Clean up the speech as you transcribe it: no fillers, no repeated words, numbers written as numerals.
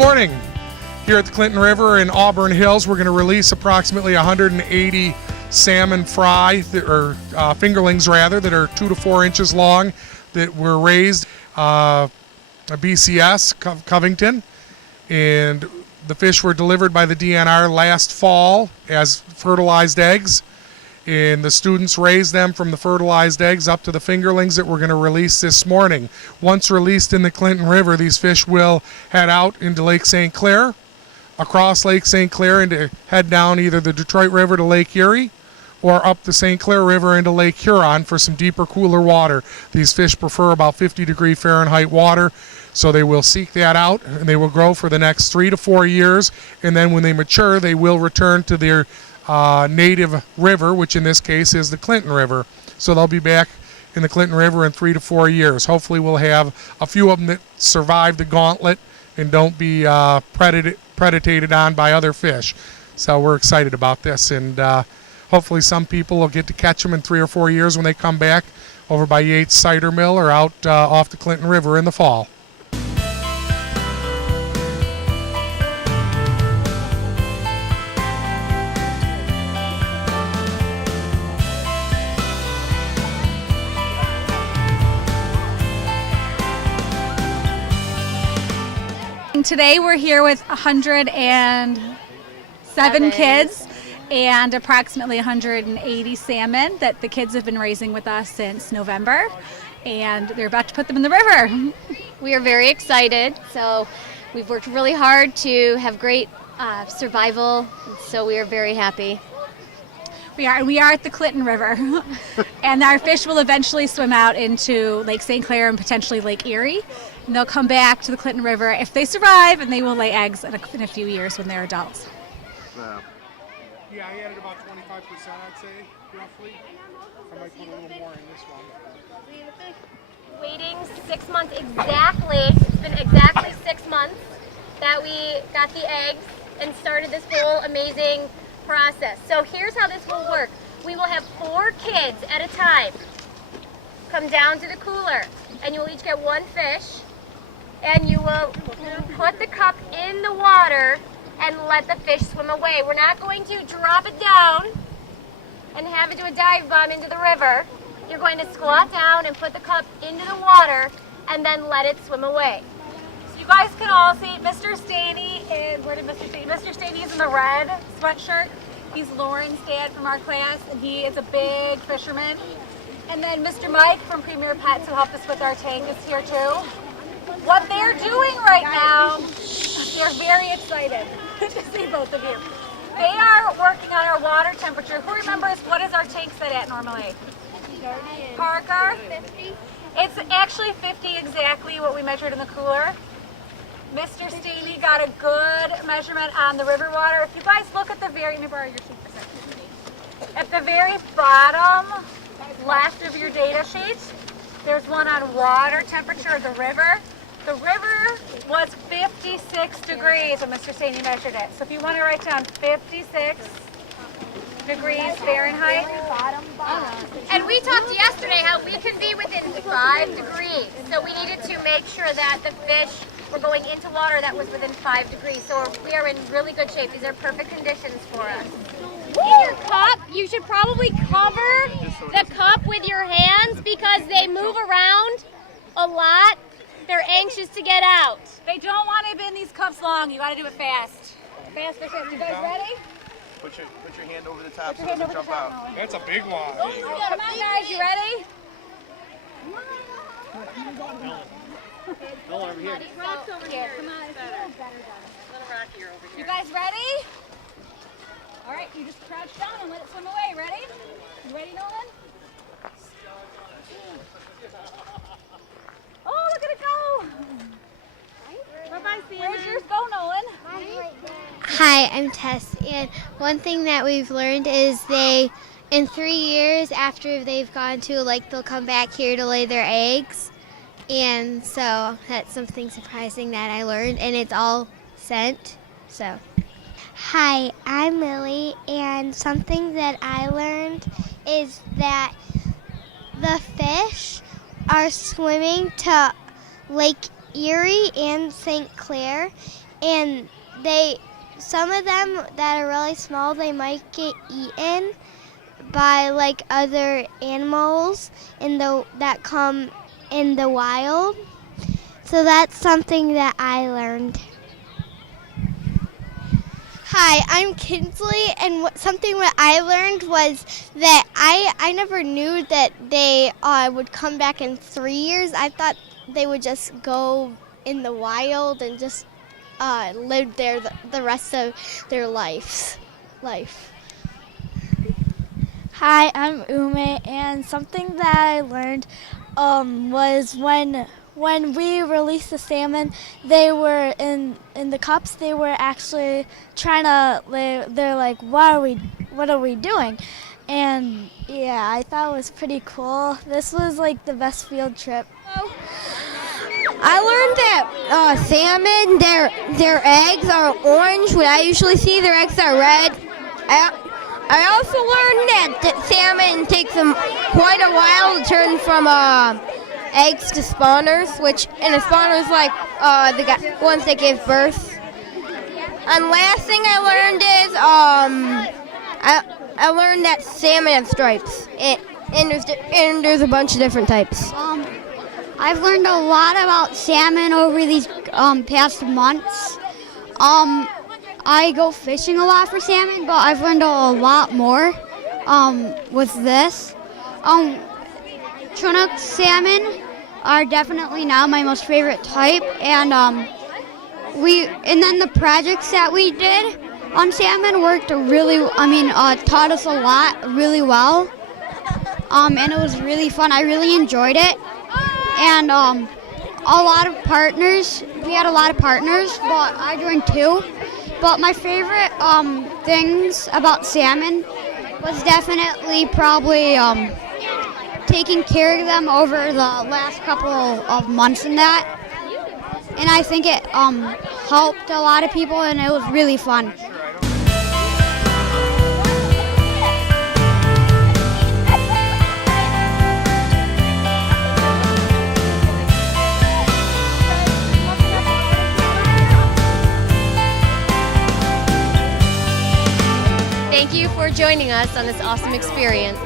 morning. Here at the Clinton River in Auburn Hills, we're going to release approximately 180 salmon fry, or fingerlings rather, that are 2 to 4 inches long, that were raised at BCS Covington, and the fish were delivered by the DNR last fall as fertilized eggs, and the students raised them from the fertilized eggs up to the fingerlings that we're going to release this morning. Once released in the Clinton River, these fish will head out into Lake St. Clair, across Lake St. Clair, and head down either the Detroit River to Lake Erie or up the St. Clair River into Lake Huron for some deeper, cooler water. These fish prefer about 50-degree Fahrenheit water, so they will seek that out, and they will grow for the next 3 to 4 years, and then when they mature, they will return to their native river, which in this case is the Clinton River. So they'll be back in the Clinton River in 3 to 4 years. Hopefully we'll have a few of them that survive the gauntlet and don't be predated on by other fish. So we're excited about this, and hopefully some people will get to catch them in 3 or 4 years when they come back over by Yates Cider Mill or out off the Clinton River in the fall. Today we're here with 107 kids and approximately 180 salmon that the kids have been raising with us since November, and they're about to put them in the river. We are very excited. So we've worked really hard to have great survival, so we are very happy. We are at the Clinton River, and our fish will eventually swim out into Lake St. Clair and potentially Lake Erie, and they'll come back to the Clinton River if they survive, and they will lay eggs in a few years when they're adults. Yeah, I added about 25%, I'd say, roughly. I might put a little more in this one. Waiting 6 months exactly. It's been exactly 6 months that we got the eggs and started this whole amazing process. So here's how this will work. We will have 4 kids at a time come down to the cooler, and you will each get 1 fish, and you will put the cup in the water and let the fish swim away. We're not going to drop it down and have it do a dive bomb into the river. You're going to squat down and put the cup into the water and then let it swim away. So you guys can all see Mr. Staney is, where did Mr. Staney? Mr. Staney is in the red sweatshirt. He's Lauren's dad from our class, and he is a big fisherman. And then Mr. Mike from Premier Pets, who helped us with our tank, is here too. What they're doing right now, they're very excited to see both of you. They are working on our water temperature. Who remembers what is our tank set at normally? Parker? 50. It's actually 50 exactly what we measured in the cooler. Mr. Staney got a good measurement on the river water. If you guys look at the very, let me borrow your sheet for a second. At the very bottom left of your data sheet, there's one on water temperature of the river. The river was 56 degrees when Mr. Staney measured it. So if you want to write down 56 degrees Fahrenheit. And we talked yesterday how we can be within 5 degrees. So we needed to make sure that the fish were going into water that was within 5 degrees. So we are in really good shape. These are perfect conditions for us. In your cup, you should probably cover the cup with your hands because they move around a lot. They're anxious to get out. They don't want to be in these cups long. You got to do it fast. Fast, fast, fast. You guys ready? Put your hand over the top Put so your it hand doesn't over the jump top. out. That's a big one. Come on, guys. You ready? Go over here. Rock's over here. Come on. It's a little better done. Little rockier over You guys ready? All right. You just crouch down and let it swim away. Ready? You ready, Nolan? Oh, look at it go. Bye-bye, Steven. Where's yours go, Nolan? Hi, I'm Tess, and one thing that we've learned is in 3 years after they've gone to a lake, they'll come back here to lay their eggs, and so that's something surprising that I learned, and it's all scent, so. Hi, I'm Millie, and something that I learned is that the fish are swimming to Lake Erie and St. Clair, and some of them that are really small, they might get eaten by like other animals that come in the wild. So that's something that I learned. Hi, I'm Kinsley, and something that I learned was that I never knew that they would come back in 3 years. I thought they would just go in the wild and just live there the rest of their life. Hi, I'm Ume, and something that I learned was when we released the salmon, they were in the cups. They were actually trying to. They're like, what are we doing? And yeah, I thought it was pretty cool. This was like the best field trip. I learned that salmon, their eggs are orange. What I usually see, their eggs are red. I also learned that salmon takes them quite a while to turn from eggs to spawners, which in a spawner is like the ones that give birth. And last thing I learned is I learned that salmon have stripes, and there's a bunch of different types. I've learned a lot about salmon over these past months. I go fishing a lot for salmon, but I've learned a lot more with this. Chinook salmon are definitely now my most favorite type, and then the projects that we did on salmon taught us a lot really well, and it was really fun. I really enjoyed it, and we had a lot of partners, but I joined 2. But my favorite things about salmon was definitely probably taking care of them over the last couple of months and that. And I think it helped a lot of people, and it was really fun. Thank you for joining us on this awesome experience.